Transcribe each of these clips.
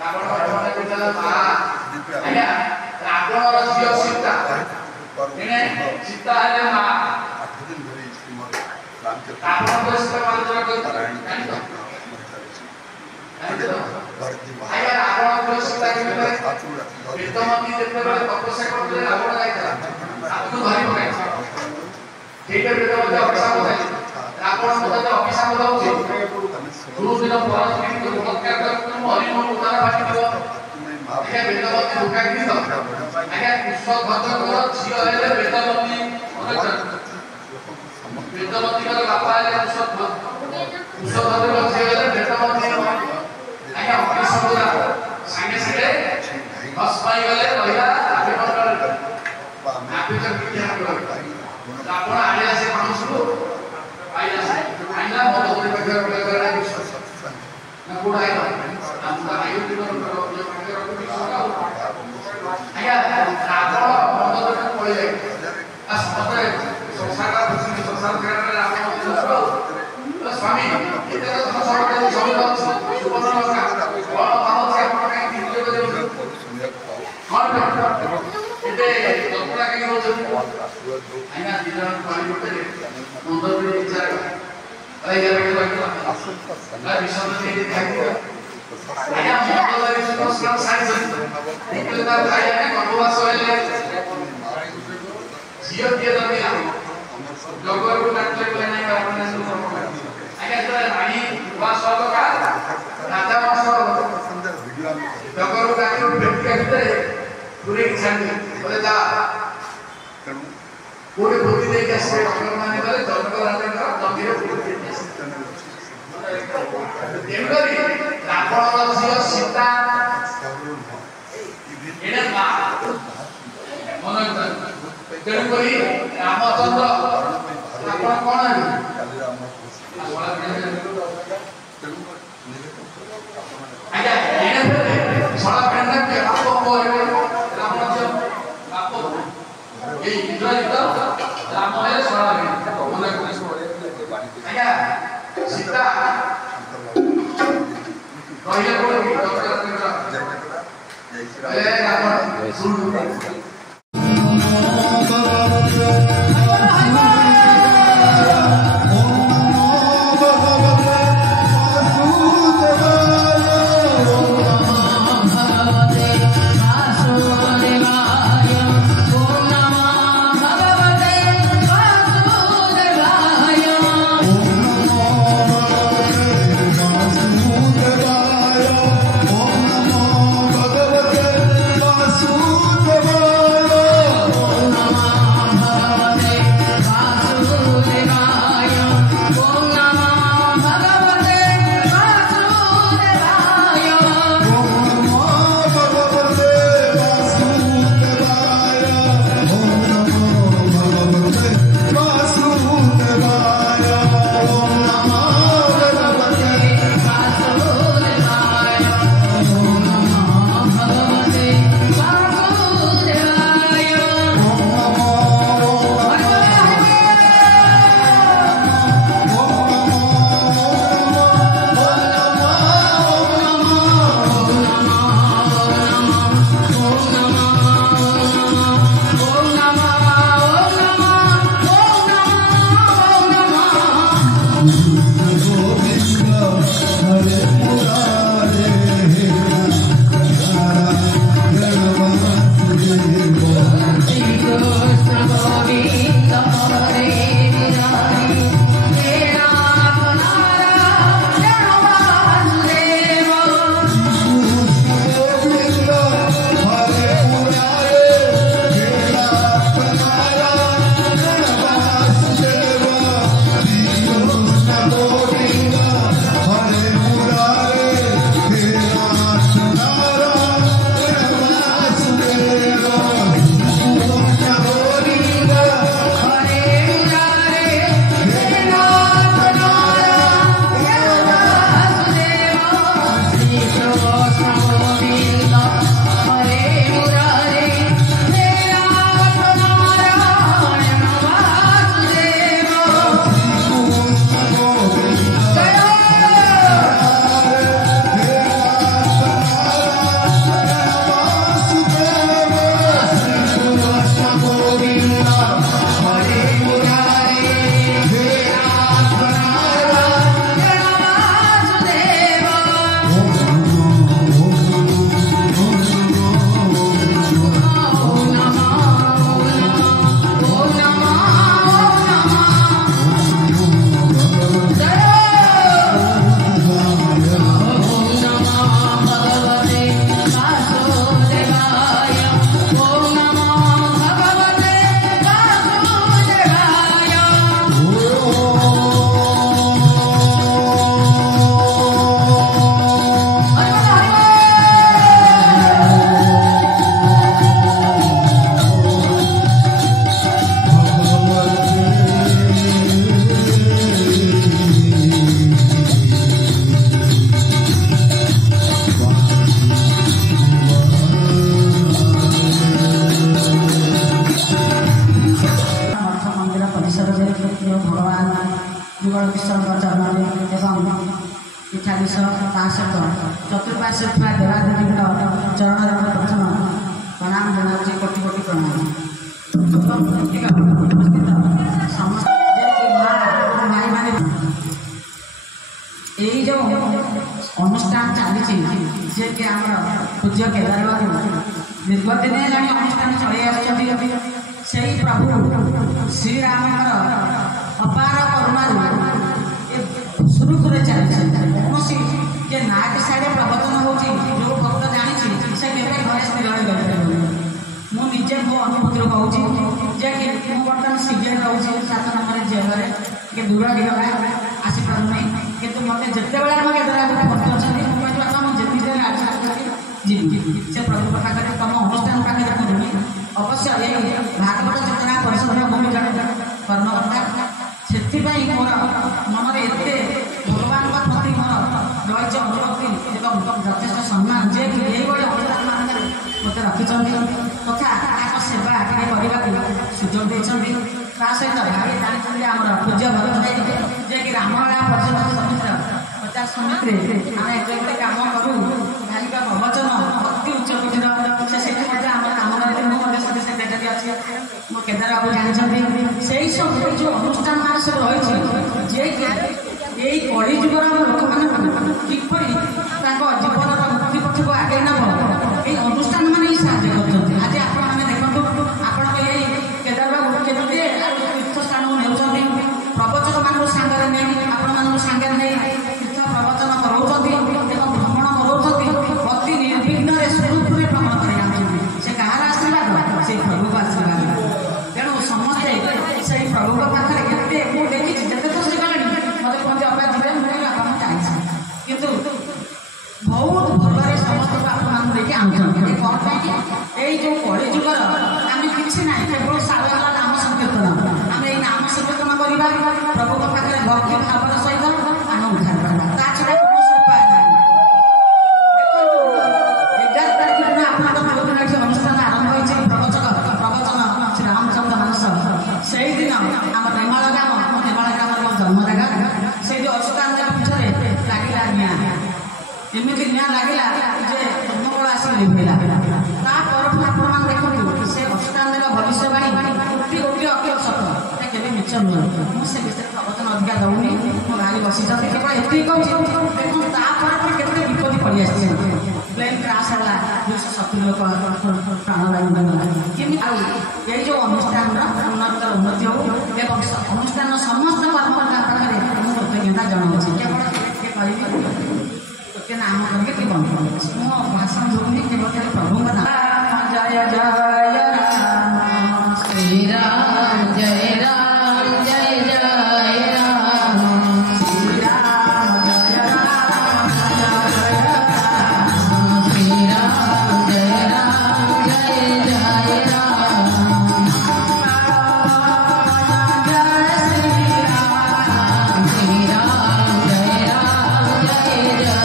रावण भगवान कहला मां आया रावण रो झियो सीता एने सीता है मां 8 दिन धरि श्रीमद रामचरित रावण को इस्तेमाल कर आया रावण को सीता के बेतमती देखते बड़े तपस्या करते रावण जाइता आपको धरि पकाई ठीक है बेतमती अभिशाप है रावण मते अभिशाप दउछि गुरु दिन परस्त्री को चमत्कार कर हरि मन उतार बाटी दियो आगे बेतमती धोखा की तो आगे पुष्प भद्र को झियो हेले बेतमती बेतमती का बापा हेले पुष्प भद्र को झियो हेले बेतमती आगे अभिशाप संगे संगे हस्पाई गले रहिला आगे मंडल आगे जब क्या रावण आले से मानुषको आइला से आइला मत होते बगर बगर विश्वास ना गुड आइला हम आयु दिन आया रावण मंडल में पड़े अस्पताल संसार का संसार करने रावण स्वामी इतना तो सब सब सुपर्ण का बड़ भाव से अपन का वीडियो को देखो कौन इते डॉक्टर के हो आइना दिलन पानी पड़े मंदर में विचार अरे यार के बाकी ना विषय में दिखाई आया मंदर में संस्कार साइंस निकलता आया ने कबवास होले जियो दिए दबिया जगह को काटले कोई नहीं अपने सुपर आया तो रानी वास वाला का राजा वास जगह को काटले भेट के भीतर पूरे छान बोले दा पूरे बुद्धि दे के से डॉक्टर माने बोले डॉक्टर आने का गंभीर बुद्धि एमगरी रावण झियो सीता एने मा मन तेणु करी रामचंद्र रावण कोन आज्ञा एने छड़ा पेंडा के बाप को रावण जो बाप ये इंद्रजित राम है छड़ा मन आज्ञा सीता कहले कोन डॉक्टर जय रावण सुन Namo सहित चतुर्पार्श्व थोड़ा देवादेवी चरण प्रथम प्रणाम जनाऊँ कोटि कोटि प्रणाम समस्त भाई मैंने यही जो अनुष्ठान चली जे कि आम पूज्य केदार बाबू दीर्घ दिन जानी अनुष्ठान चलि से प्रभु श्रीराम अपार करुणा सुरुखुरे चलती कौन जे नाक साइड प्रवचन हो जो भक्त जानी से केवे घरे स्थिर रही मुझे मो अनुभूति कहूँ जे कि बर्तमान सीजन रोचे 7 नंबर जेल के दूर होगा आसीपार ना कि मत जिते बड़े आम केदार भक्त अच्छा मुझे जिते जीवी से प्रभु पाखे तुम अनुष्ठान पाखे देखुनी अवश्य ये भागवत चेतना परिषद भूमि जन कर्मकर्ता से मोर मन में एत भगवान प्रति मोर रही अनुभूति यथेष सम्मान जे कि ये अनुष्ठान मान मत रखिंट तथा सेवा करने सुजोग देते ता सहित भाई जानते आम पूज्य भरत भाई जे कि रामलला पर्यटन समिति 50 समिति आम एक कम करूँ भाई का प्रवचन अति उच्च कोटिर से आम कम करते मुझे सेक्रेटारी अच्छे मो केदार बाबू जानते से सब जो अनुष्ठान मान सब रही जे कि कली जुगर लोक मैंने किपर जीवन मुक्ति पक्ष को आगे नब ये अनुष्ठान मैंने साहय कर आज आपण मैंने देखो आपण केदार बाबू केमती तीर्थ स्थान को नेउछंती प्रवचक मान सांगे नहीं आपण मान सांगे नहीं तीर्थ प्रवचन कराउछंती एवं भ्रमण कराउछंती अति निर्विघ्न सुरुखुरे भ्रमण कर से कहार आशीर्वाद से प्रभु का आशीर्वाद तेणु समस्ते से प्रभु पाखे केते मु देखी जिते तो गले मत कहते अबा जीवन मुझे आप चाहिए किंतु बहुत भलरे समस्त आपन देखिए आनुछंती कौन कि जो कली जुगर आम कि ना केवल सारा नाम संकीर्तन आम ये नाम संकीर्तन करवा प्रभु पाखे भक्ति भावर सहित आम उद्धार करवा ता छड़ा कौन उपाय ना देखो 11 तारीख दिन आपन अनुष्ठान आरंभ होती प्रवचन श्री रामचंद्र मानस से दिन आम नेमाल ग्राम मो जन्म जगह से जो अच्युतान पीछे लगे निआ एमती निआ लगे जे जन्मकल आसिक लिभेला तापर आपण देखो से अच्युतान भविष्यवाणी कोटि कोटि अक्षर सत केवे मिछ नुह मुझे विषय प्रवचन अधिका दौनी मो भाई बसी केवल एत कहूँ देखो तापर केते विपत्ति पड़ी आसी प्लेन क्रैश है 270 लोग प्राण लगला ये जो अनुष्ठान उन्नति हो एवं अनुष्ठान समस्त कर्मकर्ता पाखे कृतज्ञता जनाऊँगी केवल के नाम करके बंद मो भाषण दूनी केवल प्रभु का नाम जय जय राम श्री राम जय राम जय जय राम श्री राम जय राम जय राम श्री राम जय राम जय जय राम जय श्री राम श्री राम जय राम जय जय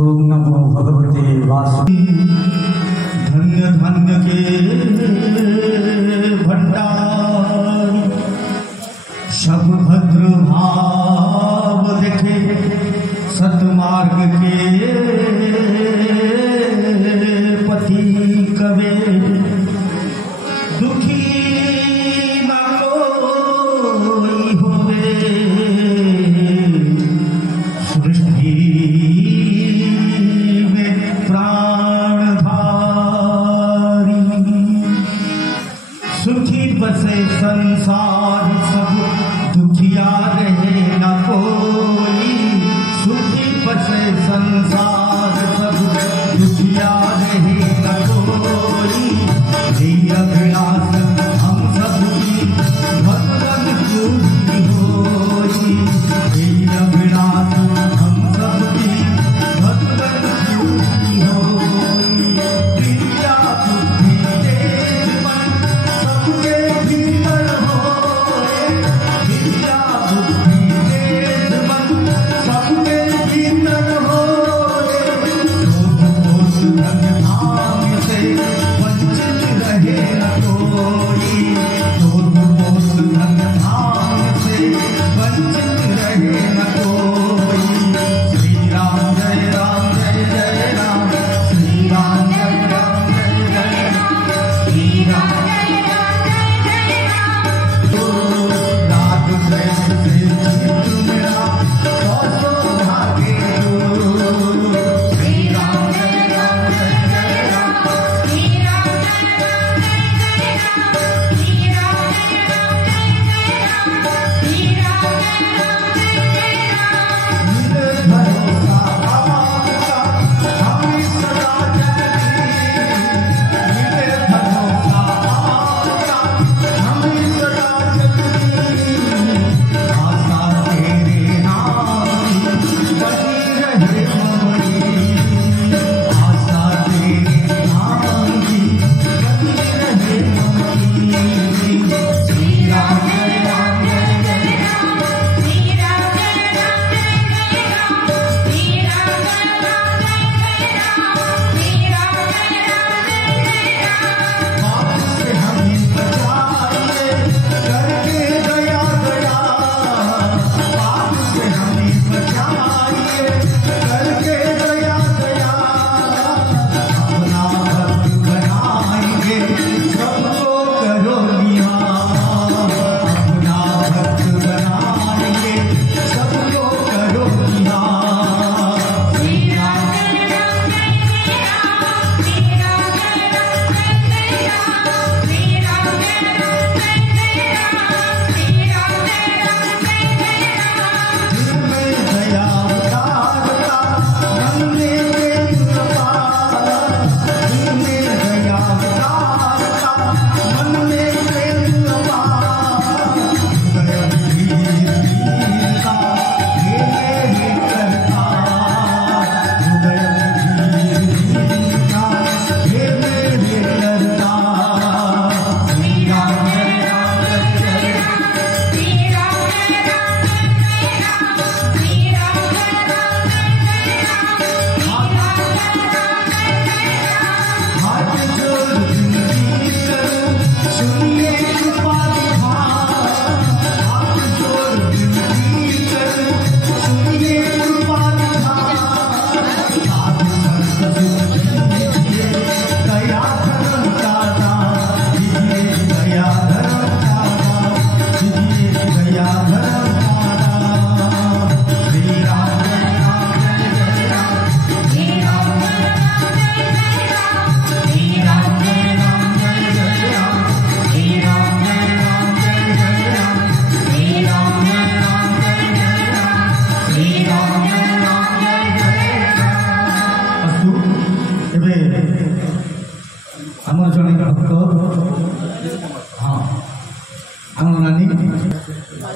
ओम नमो भगवते वासुदेवाय धन्य धन्य के भंडार सब भद्र भाव देखे सतमार्ग के पति कवे दुखी ना कोई होवे सृष्टि में प्राणधारी सुखी बसे संसार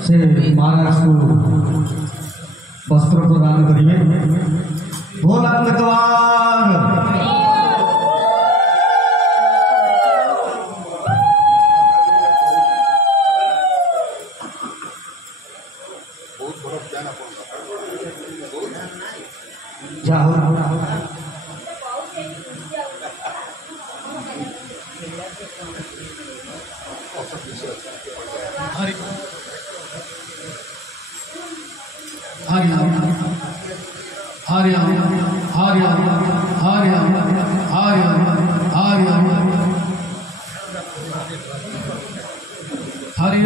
से महाराज को वस्त्र प्रदान करेंगे। बोला द्वार बहुत बड़ा ज्ञान आपको जाओ हरि हरि हरि हरि हरि हरि हरि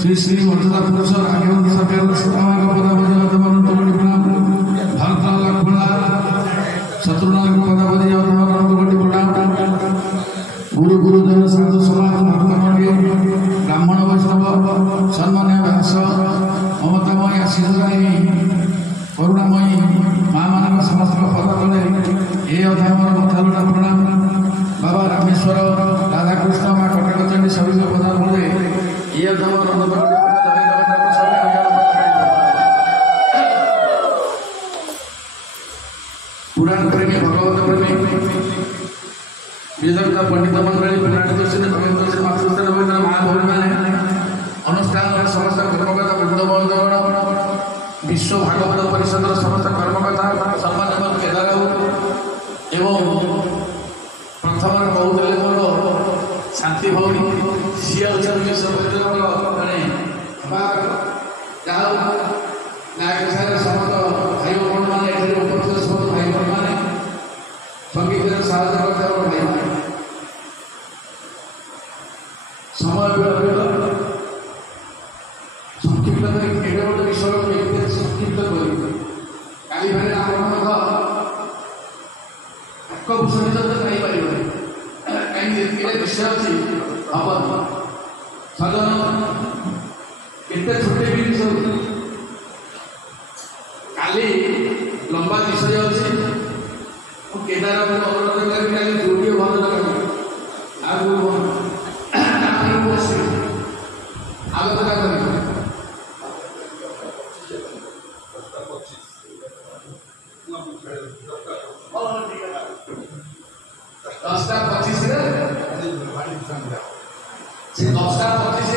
श्री श्री वर्धता पुरुष राघवेंद्र सफेद भारत लक्ष्मण शत्रुनाग पदावधि गुरु गुरुजन साधु समाज पंडित मंडली पुराण दर्शन भगत दर्शन मातृस्थान महाभूमि मैंने अनुष्ठान समस्त कर्मकर्ता वृंदबंधगण विश्व भागवत परिषद समस्त कर्मकर्ता सम्मान केदार एवं प्रथम कहते मोर शांति भौनी सी अच्छा विश्व जड़े नायक सारे समस्त भाई भौण मैंने उपस्थित समस्त भाई भौण मैंने संगीत साहय करते भाई समय संक्षिप्त गोटे विषय संक्षिप्त काली भाई आपभूषण पार कहीं विषय अच्छी हम सजन केते छोटे जिन काली लंबा विषय अच्छी केदार अनुरोध करी काली जोड़िए भल लगे आलोचना कर 10:25 से 10:25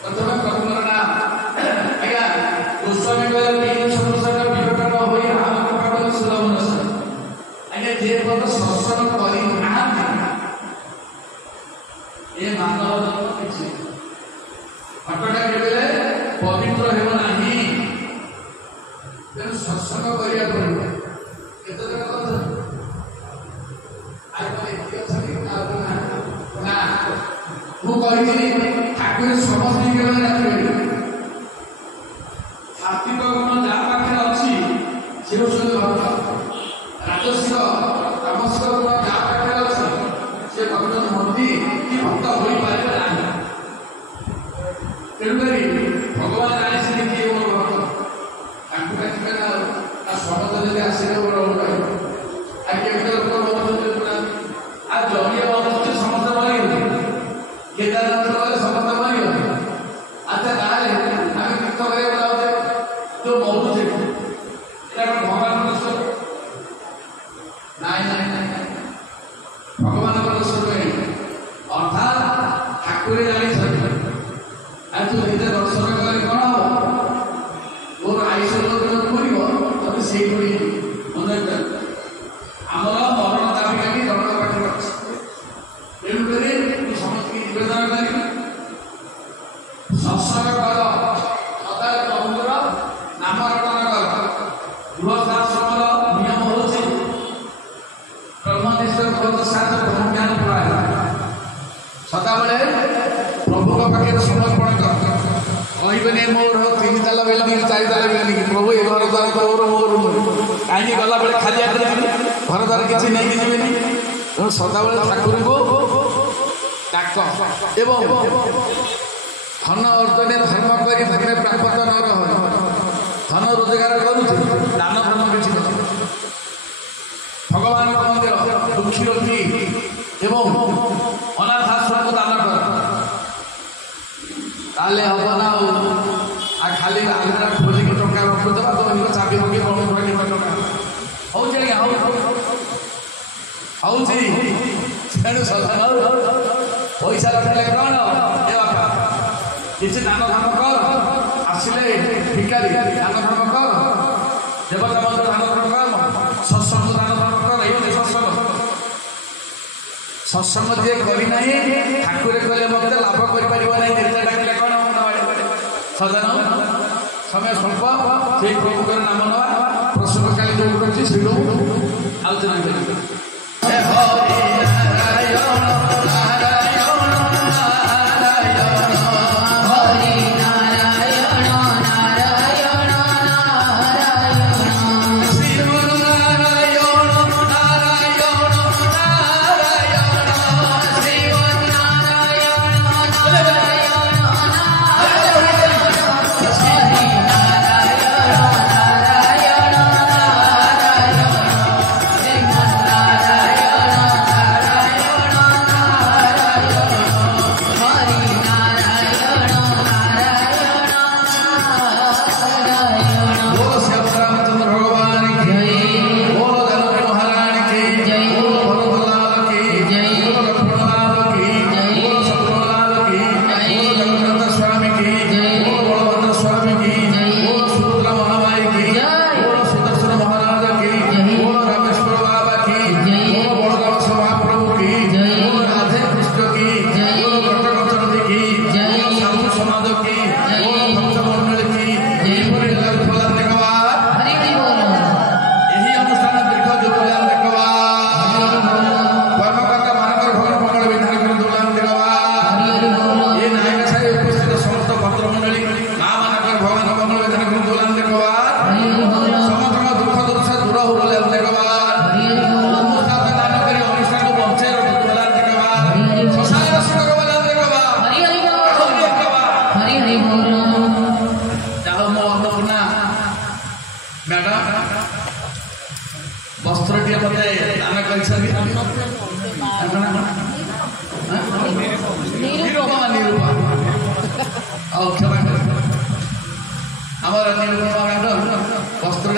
प्रथम प्रभुर नाम आज्ञा गोस्वामी विवेकानंद हो सुलभ आज्ञा जे पर्यटन सत्संग करी ये मानव किसी घटना केवे पवित्र हेब नाही तेणु सत्संग करिया पड़े केते जन कथा ठाकुर समस्त आर्थिक गुण जहाँ पाखे अच्छी सी हूँ भक्त राजस्व तामसिक गुण जहाँ पाखे अच्छी सी भक्त नुहति कि भक्त हो पारे ना तेणुक भगवान जानी किए मोर भक्त डाकिबे ना समस्त जब आसने आगे लोक आ जमीन बंधु समस्त मरीगले केदारनाथ समस्त मरीगले अच्छा गाँव आम तीर्थ करा जो मरुचे भगवान नाई भगवान अर्थात ठाकुर जानी तू निजे दर्शन कले कौन हम मोर आयुष पड़ो तब से मन आमर मरण दाबी लगी जगत पाखे अच्छे तेणुक समस्त निवेदन करी सत्संग कर सदा प्रभुर नाम रटन कर गृहस्थाश्रम नियम हूँ ब्रह्मनिष्ठ सात ब्रह्मज्ञान प्राय सदाबले प्रभु पाखे समर्पण कर कहबे मोर 3 ताला बेलनी 4 ताला बेलनी प्रभु ये घर द्वार तोर मोर कहीं गला बेले खाली घर द्वार किसी नहीं जीवेनि तेणु सदाबले ठाकुर को डाक एवं धन अर्जन धर्म कर धर्म प्राप्त न रह धन रोजगार करुचे दान धर्म किसी भगवान मंदिर दुखी रोगी एवं अनाथ आश्रम को दान कर ताले हम ना आ खाली आलरा खोलिक टंका रखुदबा तो इनको चाबी होगी बड़ भागी टंका हौ जे हौ तेणु सदन पैसा रखले कौन ए बापा किसी दान धर्म कर आसिले भिकारी दान धर्म कर देवता मंत्र दान धर्म कर सत्संग दान धर्म कर ये सत्संग जे करना ठाकुर कहले मत लाभ कर निर्णय डाकिले कौन सदन समय स्वल्प से प्रभुकर नाम नवा प्रसंग काली जो करछि सेठू आलोचना करी Nara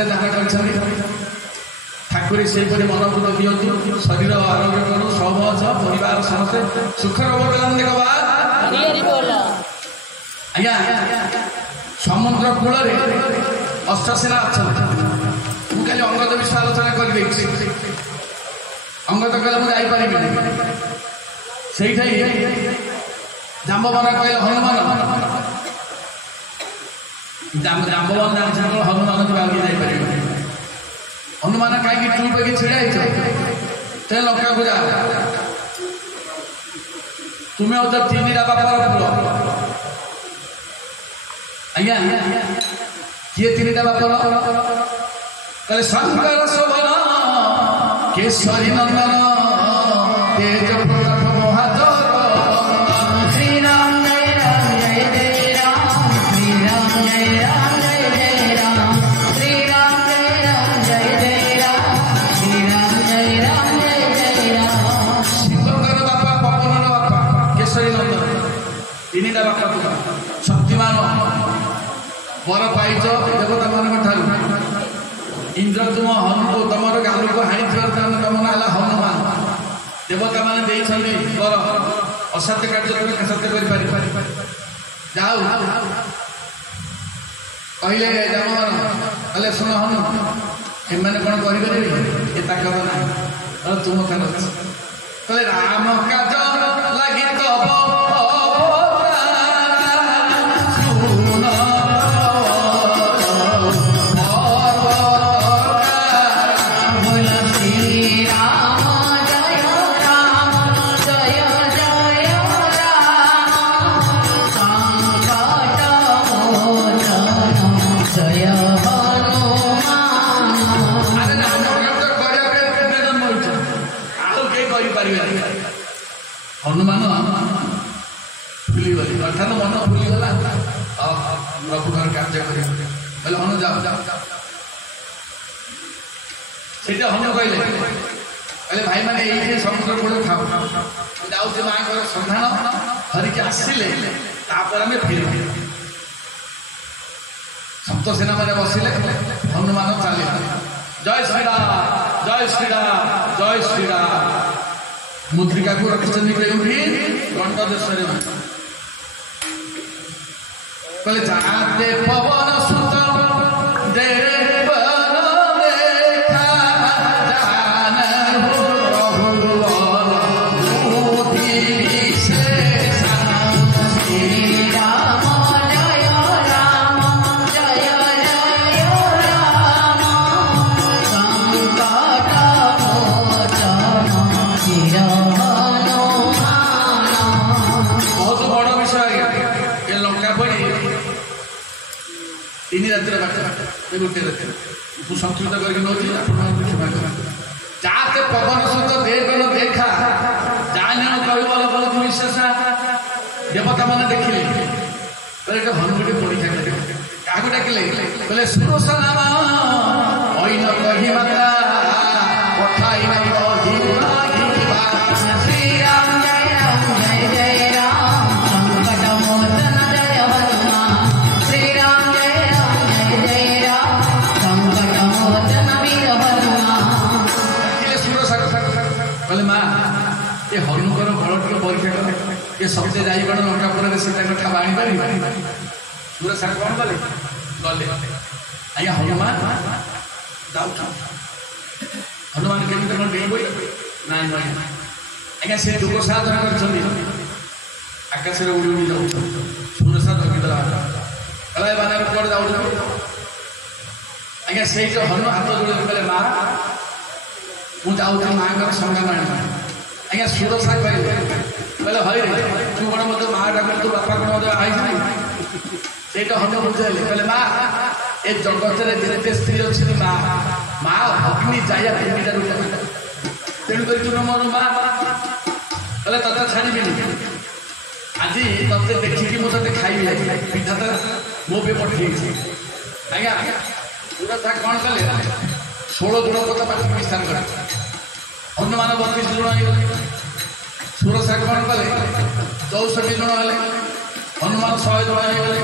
ଉପରେ ଦାନ କରିଛନ୍ତି। ଠାକୁର ସେହିପରି ମନୋଭୂତ ଦିଅନ୍ତୁ, ଶରୀର ଆରୋଗ୍ୟ କରୁ, ସହଜ ପରିବାର ସମସ୍ତେ ସୁଖର ଆଜ୍ଞା। ସମୁଦ୍ର କୂଳରେ ଅଷ୍ଟସେନା ଅଛନ୍ତି। ମୁଁ ଖାଲି ଅଙ୍ଗଦ ବିଷୟ ଆଲୋଚନା କରିଦେଇଛି। ଅଙ୍ଗଦ କହିଲେ ମୁଁ ଯାଇପାରିବିନି। ସେଇଠି ଜାମ୍ବବନ କହିଲେ ହନୁମାନ, ଜାମ୍ବବନ ଜାଣିଛନ୍ତି ହନୁମାନ ଯିବାକୁ ଯାଇପାରିବେ। ହନୁମାନ କାହିଁକି ଚୁପ୍ ହେଇକି ଛିଡ଼ା ହେଇଛ? ସେ ଲଙ୍କାକୁ ଯାଅ, ତୁମେ ହଉଛ ତିନିଟା ବାପର ପୁଅ। ଆଜ୍ଞା କିଏ ତିନିଟା ବାପର? କହିଲେ ଶଙ୍କର ଶୋଭନ କେଶରୀ ନନ୍ଦନ ତେଜ ପ୍ରତାପ ମହାଜନ। श्रीराम जय राम जय जय राम, श्रीराम जय राम जय जय राम, श्रीराम जय राम जय जय राम, श्रीराम जय राम जय जय राम। ଶିବଙ୍କର ବାପା, ପବନର ବାପା କେଶରୀ ନନ୍ଦନ, ତିନିଟା ବାପା ପୁଅ। ଶକ୍ତିମାନ ବର ପାଇଛ ଦେବତାମାନଙ୍କ ଠାରୁ। ଇନ୍ଦ୍ର ତୁମ ହନୁକୁ ତମର ଗାଲୁକୁ ହାଣିଥିବାର ତମ ନାଁ ହେଲା ହନୁମାନ। ଦେବତାମାନେ ଦେଇଛନ୍ତି ବର, ଅସତ୍ୟ କାର୍ଯ୍ୟ ସତ୍ୟ କରିପାରିବ। ଯାଉ କହିଲେ ଜାମବନ, କହିଲେ ଶୁଣ ହନୁ, ଏମାନେ କ'ଣ କରିପାରିବେ? ଏ ତାଙ୍କର ନାହିଁ, ତୁମ କାନ ଅଛି। କହିଲେ ରାମ କାଜ ଲାଗି ତବ ହନୁମାନ ଭୁଲିଗଲେ, ଅର୍ଥାତ୍ ମନ ଭୁଲିଗଲା। ପ୍ରଭୁଙ୍କର କାର୍ଯ୍ୟ କରିବ କହିଲେ ହନୁ ଯାଅ ଯାଅ। ସେଇଟା ହନୁ କହିଲେ ଭାଇମାନେ ଏଇଠି ସମୁଦ୍ର କୂଳେ ଥାଉ, ଯାଉଛି ମାଙ୍କର ସନ୍ଧାନ ଧରିକି ଆସିଲେ ତାପରେ ଆମେ ଫେରିବୁ। ସପ୍ତସେନା ମାନେ ବସିଲେ, ହନୁମାନ ଚାଲିଲେ। ଜୟ ଶ୍ରୀରାମ ଜୟ ଶ୍ରୀରାମ ଜୟ ଶ୍ରୀରାମ। ମୁଦ୍ରିକାକୁ ରଖିଛନ୍ତି କେଉଁଠି? ଗଣ୍ଡ ଦେଶରେ। କହିଲେ ଯାଆତେ ପବନ ସୁତ ଦେବନ ଦେଖା ଜାନ ପ୍ରଭୁବନ ବୁଦ୍ଧି ବିଶେଷ। श्रीराम जय राम जय जय राम, संकट मोचन चिर ବହୁତ ବଡ଼ ବିଷୟ ଆଜ୍ଞା। ଏ ଲଙ୍କା ପଡ଼ି 3 ରାତିର ବାଟ, ଏ ଗୋଟିଏ ରାତିରେ ମୁଁ ସଂସ୍କୃତ କରିକି ନେଉଛି, ଆପଣମାନଙ୍କୁ କ୍ଷମା କରନ୍ତୁ। ଯାତେ ପବନ ସୁତ ଦେବନ ଦେଖା ଜାନ କହିବ ବହୁତ ବିଶେଷ। ଦେବତାମାନେ ଦେଖିଲେ, କହିଲେ ଏଟା ହନୁଟି ପରୀକ୍ଷା କରିବେ। କାହାକୁ ଡାକିଲେ? କହିଲେ ସୁରସ ନାମ ଐନ କହି ମାତା ପଠାଇ श्रीराम जय राम जय जय राम, संकट मोचन जय हनुमान, श्रीराम जय राम जय जय राम, संकट मोचन वीर हनुमान। କହିଲେ ମା ଏ ହନୁଙ୍କର ବଳ ଟିକେ ପରୀକ୍ଷା କଲେ, ଏ ସତ୍ୟ ଯାଇ କ'ଣ ଲଙ୍କା ପରେ ସୀତା କଥା ଆଣିପାରିବେ? ସୁର ସାର୍ କ'ଣ କଲେ? ଗଲେ ଆଜ୍ଞା ହନୁମାନ ଯାଉଛ। ହନୁମାନ କେମିତି କ'ଣ ଡେଇଁ ପଡ଼ିଲେ? ନାଇଁ ନାଇଁ ଆଜ୍ଞା, ସେ ଯୁଗ ସାଧନା କରିଛନ୍ତି, ଆକାଶରେ ଉଡ଼ି ଉଡ଼ି ଯାଉଛନ୍ତି। ସୁରସା ଜଗିଦେଲା, କହିଲା ଏ ବାନାରେ କୁଆଡ଼େ ଯାଉଛନ୍ତି? ଆଜ୍ଞା ସେଇ ଯେଉଁ ହନୁ ହାତ ଯୋଡ଼ିଲେ, କହିଲେ ମା ମୁଁ ଯାଉଛି ମାଙ୍କର ସଂଜ୍ଞା ଆଣିବି। ଆଜ୍ଞା ସୁରସା କହିଲେ ହଇରେ ତୁ କ'ଣ ମଧ୍ୟ ମା ଡାକୁଛୁ, ତୁ ବାପା କ'ଣ ମଧ୍ୟ ଆଇଛୁ? ସେଇଟା ହନୁ ବୁଝାଇଲେ, କହିଲେ ମା ଏ ଜଗତରେ ଯେତେ ସ୍ତ୍ରୀ ଅଛନ୍ତି ମା ମା ଅଗ୍ନି ଯାୟା 3ଟା ରୂପ, ତେଣୁକରି ତୁ ମୋର ମା। କହିଲେ ତତେ ଛାଡ଼ିବିନି, ଆଜି ତତେ ଦେଖିକି ମୁଁ ତତେ ଖାଇବି, ବିଧାତା ମୋ ବି ପଠେଇଛି। ଆଜ୍ଞା ସୁରସା କ'ଣ କଲେ? 16 ଗୁଣ ପଦ ପାଟିକି ବିସ୍ତାର କଲେ। ହନୁମାନ 32 ଜଣ ହେଇଗଲେ। ସୁରସା କ'ଣ କଲେ? 64 ଜଣ ହେଲେ। ହନୁମାନ 100 ଜଣ ହେଇଗଲେ।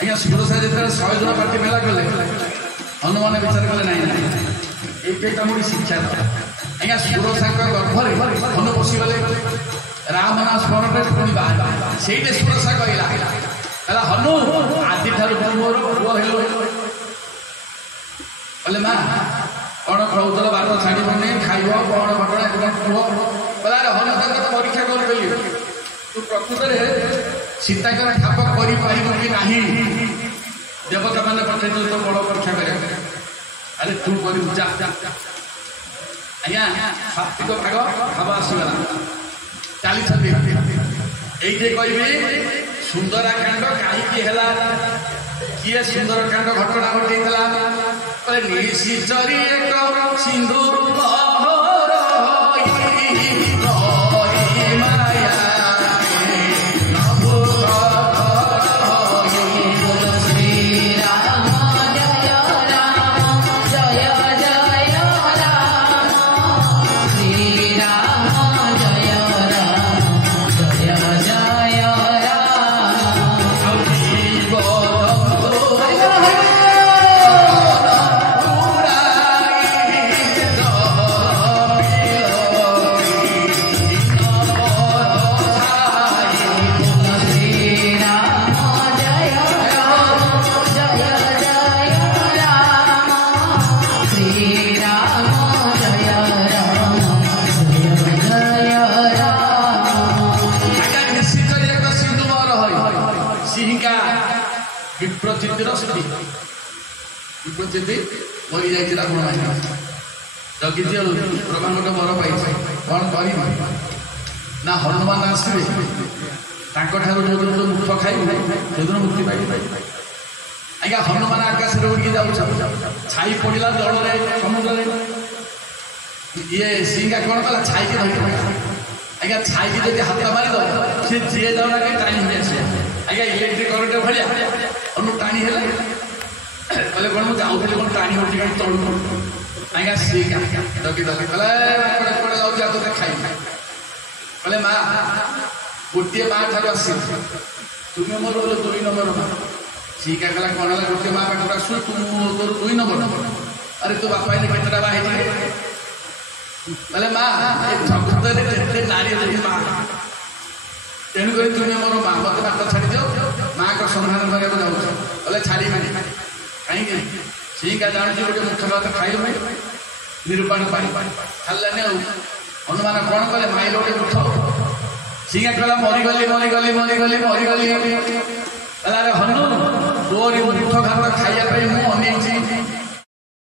ଆଜ୍ଞା ସୁରସା ଯେତେବେଳେ 100 ଜଣ ପାଟି ମେଳା କଲେ, ହନୁମାନ ବିଚାର କଲେ ନାଇଁ ଏଇଟା ମୋର ଶିକ୍ଷା ଆଜ୍ଞା ସୁରସାଙ୍କ ଗର୍ଭରେ ହନୁ ପଶିଗଲେ ରାମ ନାମ ସ୍ମରଣରେ ପୁଣି ବାହାରିଲା ସେଇଠି ସୁରସା କହିଲା ହେଲା ହନୁ ଆଜିଠାରୁ ମୋର ପୁଅ ହେଲୁ କହିଲେ ମା କଣ କହୁଥିଲ ବାଟ ଛାଡ଼ିବନି ଖାଇବ କଣ ଘଟଣା କୁହ କହିଲା ଆରେ ହନୁ ତାଙ୍କର ପରୀକ୍ଷା କରିଦେଲି ତୁ ପ୍ରକୃତରେ ସୀତାଙ୍କର ଠାପ କରିପାରିବୁ କି ନାହିଁ ଦେବତା ମାନେ ପଠେଇଥିଲେ ତ ବଡ଼ ପରୀକ୍ଷା କରିବା ଆରେ ତୁ କରିବୁ ଯା ଆଜ୍ଞା ସାତ୍ବିକ ଭାଗ ଭାବ ଆସିଗଲା ଚାଲିଛନ୍ତି ଏଇଠି କହିବି ସୁନ୍ଦରାକାଣ୍ଡ କାହିଁକି ହେଲା କିଏ ସୁନ୍ଦରକାଣ୍ଡ ଘଟଣା ଘଟେଇଥିଲା ନିଶିଚରି ଏକ ସିନ୍ଧୁ ବିପ୍ରଚିତି ମରି ଯାଇଥିଲା ଆପଣ ଜଗିଛି ପ୍ରଭାଙ୍କର ବର ପାଇଛି କଣ କରିବି ନା ହନୁମାନ ଆସିବେ ତାଙ୍କଠାରୁ ଯୋଉଦିନ ମୁକ୍ତ ଖାଇବେ ସେଦିନ ମୁକ୍ତି ପାଇବେ ଆଜ୍ଞା ହନୁମାନ ଆକାଶରେ ଉଡ଼ିକି ଯାଉଛ ଛାଇ ପଡ଼ିଲା ଜଳରେ ସମୁଦ୍ରରେ ଇଏ ସିଂହା କଣ କଲା ଛାଇକି ଧରି ଆଜ୍ଞା ଛାଇକି ଯଦି ହାତ ମାରିଦବ ସେ ଯିଏ ଯାଉନା କି ଟାଣି ହେଇ ଆସିବ ଆଜ୍ଞା ଇଲେକ୍ଟ୍ରିକ କରେଣ୍ଟ ଭଳିଆ ଅନୁ ଟାଣି ହେଲେ କହିଲେ କଣ ମୁଁ ଯାଉଥିଲି କଣ ଟାଣି ହଉଛି କାହିଁ ତଳୁ ଆଜ୍ଞା ସିଏ ଡକି ଡକି କହିଲେ କୁଆଡ଼େ ଯାଉଛି ଆଉ ତୋତେ ଖାଇ କହିଲେ ମା ଗୋଟିଏ ମା ଠାରୁ ଆସିବ ତୁମେ ମୋର ବୋଲେ 2 ନମ୍ବର ମା ସିକା କହିଲା କଣ ହେଲା ଗୋଟିଏ ମା ପାଖକୁ ଆସୁ ତୁ ତୋର 2 ନମ୍ବର ଆରେ ତୋ ବାପା ଏଇନେ କେତେଟା ବାହା ହେଇଛି କହିଲେ ମା ଏ ଜଗତରେ କେତେ ନାରୀ ଅଛି ମା ତେଣୁକରି ତୁମେ ମୋର ମା ମତେ ବାଟ ଛାଡ଼ିଦିଅ ମାଙ୍କ ସନ୍ଧାନ କରିବାକୁ ଯାଉଛ କହିଲେ ଛାଡ଼ିବେନି କାହିଁକି ସିକା ଜାଣୁଛି ଗୋଟେ ମୁଖ୍ୟ ଭାତ ଖାଇବ ନିରୂପଣ ପାଇ ଛାଡ଼ିଲାନି ଆଉ ହନୁମାନ କଣ କଲେ ମାଇଲ ଗୋଟେ ମୁଠ ସିକା କହିଲା ମରିଗଲି ଆରେ ହନୁ ତୋରି ମୁଠ ଭାତ ଖାଇବା ପାଇଁ ମୁଁ ଅନେଇଛି